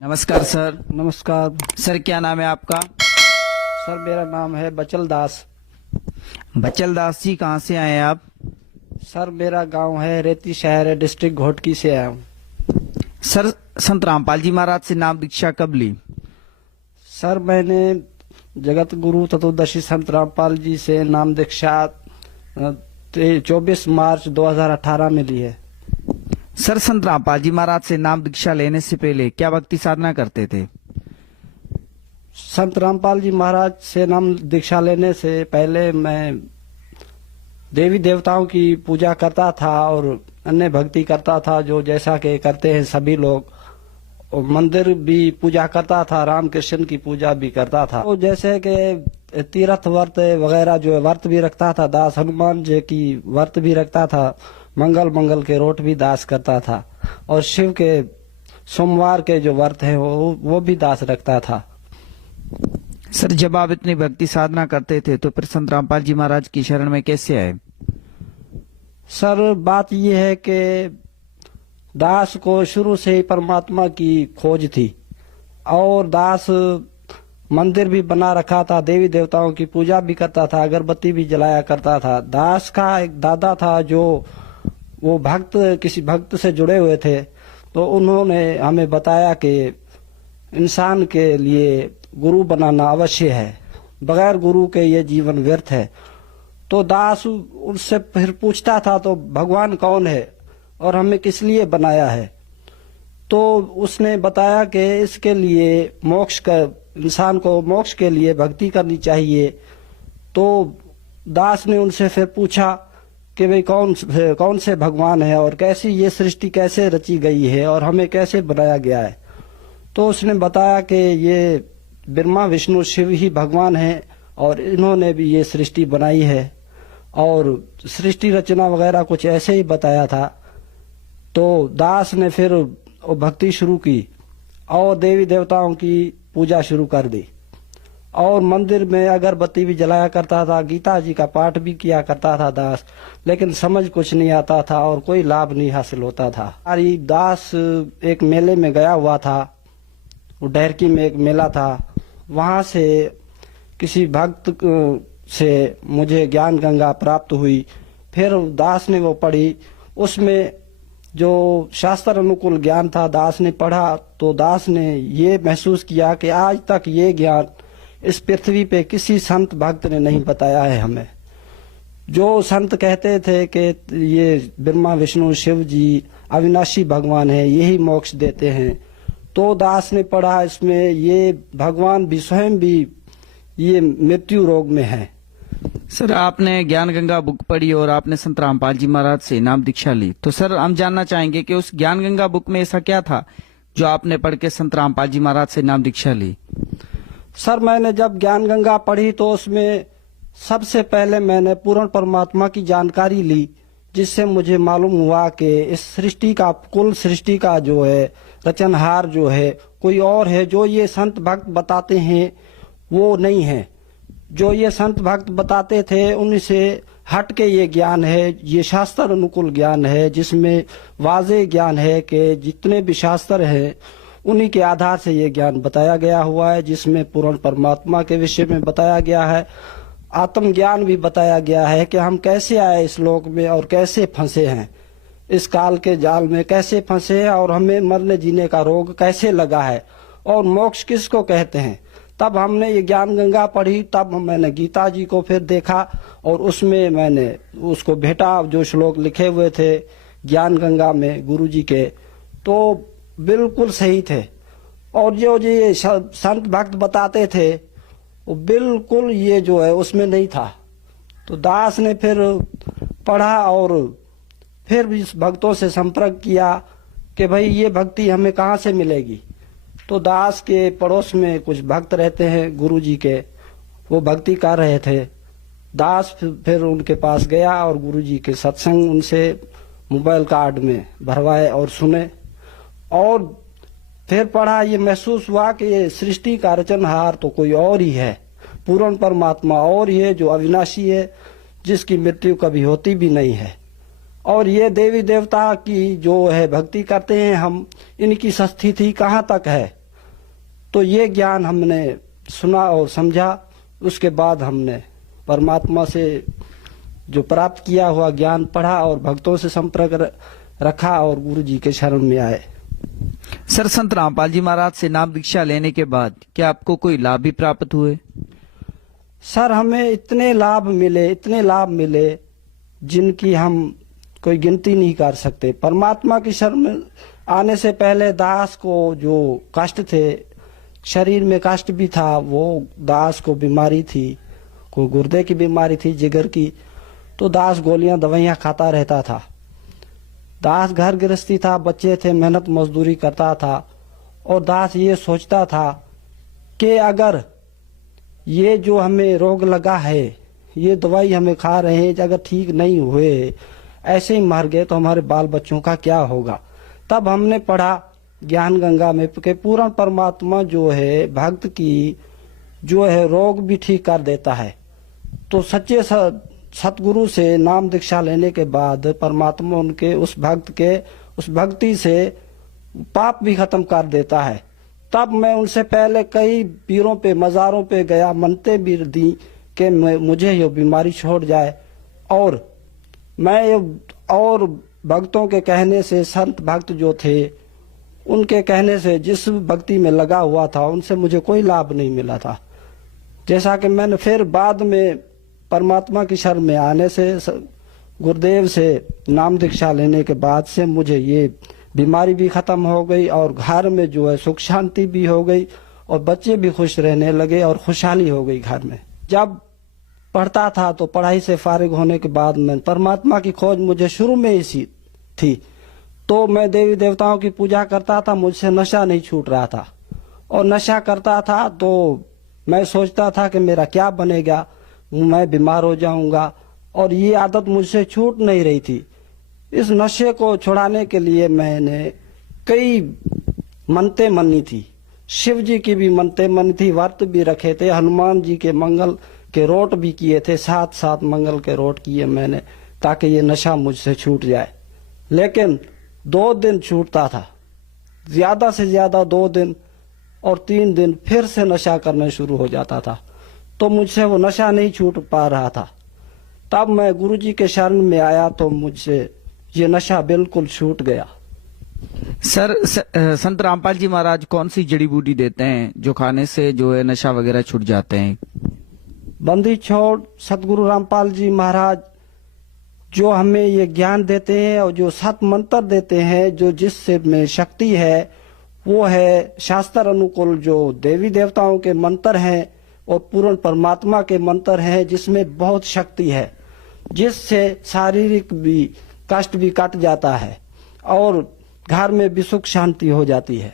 नमस्कार सर। नमस्कार सर क्या नाम है आपका? सर, मेरा नाम है बचल दास। बचल दास जी, कहाँ से आए हैं आप? सर, मेरा गांव है रेती शहर है, डिस्ट्रिक्ट घोटकी से आया हूँ। सर, संत रामपाल जी महाराज से नाम दीक्षा कब ली? सर, मैंने जगत गुरु चतुर्दशी संत रामपाल जी से नाम दीक्षा 24 मार्च 2018 में ली है। सर, संत रामपाल जी महाराज से नाम दीक्षा लेने से पहले क्या भक्ति साधना करते थे? संत रामपाल जी महाराज से नाम दीक्षा लेने से पहले मैं देवी देवताओं की पूजा करता था और अन्य भक्ति करता था, जो जैसा कि करते हैं सभी लोग। और मंदिर भी पूजा करता था, राम कृष्ण की पूजा भी करता था। तो जैसे कि तीर्थ व्रत वगैरह जो है व्रत भी रखता था, दास हनुमान जी की व्रत भी रखता था, मंगल के रोट भी दास करता था, और शिव के सोमवार के जो व्रत है वो भी दास रखता था। सर, जब आप इतनी भक्ति साधना करते थे तो फिर संत रामपाल जी महाराज की शरण में कैसे आए? सर, बात यह है कि दास को शुरू से ही परमात्मा की खोज थी, और दास मंदिर भी बना रखा था, देवी देवताओं की पूजा भी करता था, अगरबत्ती भी जलाया करता था। दास का एक दादा था जो वो किसी भक्त से जुड़े हुए थे, तो उन्होंने हमें बताया कि इंसान के लिए गुरु बनाना अवश्य है, बगैर गुरु के ये जीवन व्यर्थ है। तो दास उससे फिर पूछता था, तो भगवान कौन है और हमें किस लिए बनाया है? तो उसने बताया कि इसके लिए इंसान को मोक्ष के लिए भक्ति करनी चाहिए। तो दास ने उनसे फिर पूछा कि भाई कौन से भगवान है और कैसी ये सृष्टि कैसे रची गई है और हमें कैसे बनाया गया है? तो उसने बताया कि ये ब्रह्मा विष्णु शिव ही भगवान हैं और इन्होंने भी ये सृष्टि बनाई है, और सृष्टि रचना वगैरह कुछ ऐसे ही बताया था। तो दास ने फिर भक्ति शुरू की और देवी देवताओं की पूजा शुरू कर दी, और मंदिर में अगरबत्ती भी जलाया करता था, गीता जी का पाठ भी किया करता था दास। लेकिन समझ कुछ नहीं आता था और कोई लाभ नहीं हासिल होता था। हमारी दास एक मेले में गया हुआ था, वो डहरकी में एक मेला था, वहाँ से किसी भक्त से मुझे ज्ञान गंगा प्राप्त हुई। फिर दास ने वो पढ़ी, उसमें जो शास्त्र अनुकूल ज्ञान था दास ने पढ़ा, तो दास ने ये महसूस किया कि आज तक ये ज्ञान इस पृथ्वी पे किसी संत भक्त ने नहीं बताया है हमें। जो संत कहते थे कि ये ब्रह्मा विष्णु शिव जी अविनाशी भगवान है, यही मोक्ष देते हैं, तो दास ने पढ़ा इसमें ये भगवान भी स्वयं भी ये मृत्यु रोग में है। सर, आपने ज्ञान गंगा बुक पढ़ी और आपने संत रामपाल जी महाराज से नाम दीक्षा ली, तो सर हम जानना चाहेंगे कि उस ज्ञान गंगा बुक में ऐसा क्या था जो आपने पढ़ के संत रामपाल जी महाराज से नाम दीक्षा ली? सर, मैंने जब ज्ञान गंगा पढ़ी तो उसमें सबसे पहले मैंने पूर्ण परमात्मा की जानकारी ली, जिससे मुझे मालूम हुआ कि इस कुल सृष्टि का जो है रचनहार जो है कोई और है। जो ये संत भक्त बताते हैं वो नहीं है। जो ये संत भक्त बताते थे उनसे हट के ये ज्ञान है, ये शास्त्र अनुकूल ज्ञान है, जिसमें वाज़े ज्ञान है कि जितने भी शास्त्र हैं उन्हीं के आधार से ये ज्ञान बताया गया हुआ है, जिसमें पूर्ण परमात्मा के विषय में बताया गया है, आत्मज्ञान भी बताया गया है कि हम कैसे आए इस लोक में और कैसे फंसे हैं, इस काल के जाल में कैसे फंसे हैं, और हमें मरने जीने का रोग कैसे लगा है, और मोक्ष किसको कहते हैं। तब हमने ये ज्ञान गंगा पढ़ी, तब मैंने गीता जी को फिर देखा और उसमें मैंने उसको भेटा, जो श्लोक लिखे हुए थे ज्ञान गंगा में गुरु जी के, तो बिल्कुल सही थे। और जो ये संत भक्त बताते थे वो बिल्कुल ये जो है उसमें नहीं था। तो दास ने फिर पढ़ा और फिर भी भक्तों से संपर्क किया कि भाई ये भक्ति हमें कहाँ से मिलेगी। तो दास के पड़ोस में कुछ भक्त रहते हैं गुरु जी के, वो भक्ति कर रहे थे। दास फिर उनके पास गया और गुरु जी के सत्संग उनसे मोबाइल कार्ड में भरवाए और सुने, और फिर पढ़ा। ये महसूस हुआ कि ये सृष्टि का रचनहार तो कोई और ही है, पूर्ण परमात्मा और ही है, जो अविनाशी है, जिसकी मृत्यु कभी होती भी नहीं है। और ये देवी देवता की जो है भक्ति करते हैं हम, इनकी स्थिति कहाँ तक है तो ये ज्ञान हमने सुना और समझा। उसके बाद हमने परमात्मा से जो प्राप्त किया हुआ ज्ञान पढ़ा और भक्तों से संपर्क रखा और गुरु जी के शरण में आए। सर, संत रामपाल जी महाराज से नाम दीक्षा लेने के बाद क्या आपको कोई लाभ भी प्राप्त हुए? सर, हमें इतने लाभ मिले जिनकी हम कोई गिनती नहीं कर सकते। परमात्मा की शरण में आने से पहले दास को जो कष्ट थे, शरीर में कष्ट भी था, वो दास को बीमारी थी, कोई गुर्दे की बीमारी थी, जिगर की, तो दास गोलियां दवाइयां खाता रहता था। दास घर गृहस्थी था, बच्चे थे, मेहनत मजदूरी करता था और दास ये सोचता था कि अगर ये जो हमें रोग लगा है, ये दवाई हमें खा रहे हैं, अगर ठीक नहीं हुए, ऐसे ही मर गए तो हमारे बाल बच्चों का क्या होगा। तब हमने पढ़ा ज्ञान गंगा में कि पूर्ण परमात्मा जो है भक्त की जो है रोग भी ठीक कर देता है। तो सच्चे सतगुरु से नाम दीक्षा लेने के बाद परमात्मा उनके उस भक्ति से पाप भी खत्म कर देता है। तब मैं उनसे पहले कई पीरों पे, मज़ारों पे गया, मनते भी दी कि मुझे ये बीमारी छोड़ जाए। और मैं और भक्तों के कहने से, संत भक्त जो थे उनके कहने से, जिस भक्ति में लगा हुआ था, उनसे मुझे कोई लाभ नहीं मिला था। जैसा कि मैंने फिर बाद में परमात्मा की शरण में आने से, गुरुदेव से नाम दीक्षा लेने के बाद से मुझे ये बीमारी भी खत्म हो गई और घर में जो है सुख शांति भी हो गई और बच्चे भी खुश रहने लगे और खुशहाली हो गई घर में। जब पढ़ता था तो पढ़ाई से फारिग होने के बाद में परमात्मा की खोज मुझे शुरू में ही थी। तो मैं देवी देवताओं की पूजा करता था, मुझसे नशा नहीं छूट रहा था और नशा करता था तो मैं सोचता था कि मेरा क्या बनेगा, मैं बीमार हो जाऊंगा और ये आदत मुझसे छूट नहीं रही थी। इस नशे को छुड़ाने के लिए मैंने कई मनते मनी थी, शिव जी की भी मनते मनी थी, व्रत भी रखे थे, हनुमान जी के मंगल के रोट भी किए थे, 7 मंगल के रोट किए मैंने ताकि ये नशा मुझसे छूट जाए। लेकिन 2 दिन छूटता था, ज्यादा से ज्यादा 2 दिन, और 3 दिन फिर से नशा करने शुरू हो जाता था। तो मुझसे वो नशा नहीं छूट पा रहा था। तब मैं गुरु जी के शरण में आया तो मुझसे ये नशा बिल्कुल छूट गया। सर, संत रामपाल जी महाराज कौन सी जड़ी बूटी देते हैं जो खाने से जो है नशा वगैरह छूट जाते हैं? बंदी छोड़ सतगुरु रामपाल जी महाराज जो हमें ये ज्ञान देते हैं और जो 7 मंत्र देते हैं, जो जिससे में शक्ति है, वो है शास्त्र अनुकूल जो देवी देवताओं के मंत्र हैं और पूर्ण परमात्मा के मंत्र हैं, जिसमें बहुत शक्ति है, जिससे शारीरिक भी कष्ट भी कट जाता है और घर में भी सुख शांति हो जाती है।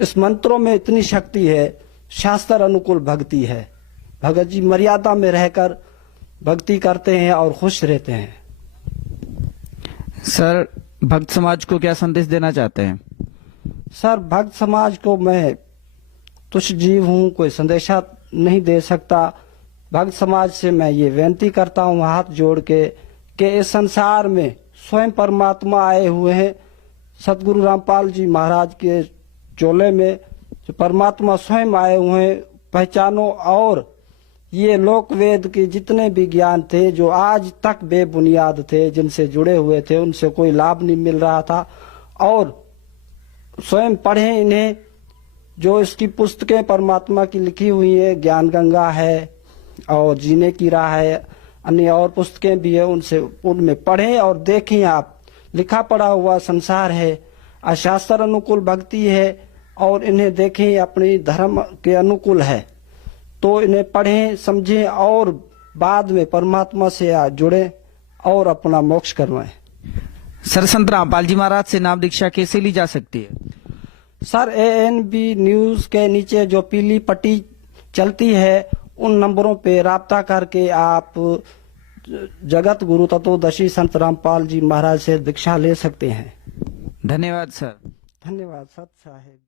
इस मंत्रों में इतनी शक्ति है, शास्त्र अनुकूल भक्ति है। भगत जी मर्यादा में रहकर भक्ति करते हैं और खुश रहते हैं। सर, भक्त समाज को क्या संदेश देना चाहते हैं? सर, भक्त समाज को मैं तुच्छ जीव हूँ, कोई संदेशा नहीं दे सकता। भक्त समाज से मैं ये विनती करता हूँ हाथ जोड़ के कि इस संसार में स्वयं परमात्मा आए हुए हैं। सतगुरु रामपाल जी महाराज के चोले में जो परमात्मा स्वयं आए हुए हैं, पहचानो। और ये लोक वेद के जितने भी ज्ञान थे जो आज तक बेबुनियाद थे, जिनसे जुड़े हुए थे, उनसे कोई लाभ नहीं मिल रहा था, और स्वयं पढ़े इन्हें। जो इसकी पुस्तकें परमात्मा की लिखी हुई है, ज्ञान गंगा है और जीने की राह है, अन्य और पुस्तकें भी है, उनमें पढ़ें और देखें। आप लिखा पढ़ा हुआ संसार है, अशास्त्र अनुकूल भक्ति है और इन्हें देखें, अपनी धर्म के अनुकूल है। तो इन्हें पढ़ें, समझें और बाद में परमात्मा से जुड़ें और अपना मोक्ष करवाएं। सर, संत रामपाल जी महाराज से नाम दीक्षा कैसे ली जा सकती है? सर, ANB न्यूज के नीचे जो पीली पट्टी चलती है, उन नंबरों पे राब्ता करके आप जगत गुरु तत्वदर्शी संत रामपाल जी महाराज से दीक्षा ले सकते हैं। धन्यवाद सर। धन्यवाद सत साहेब।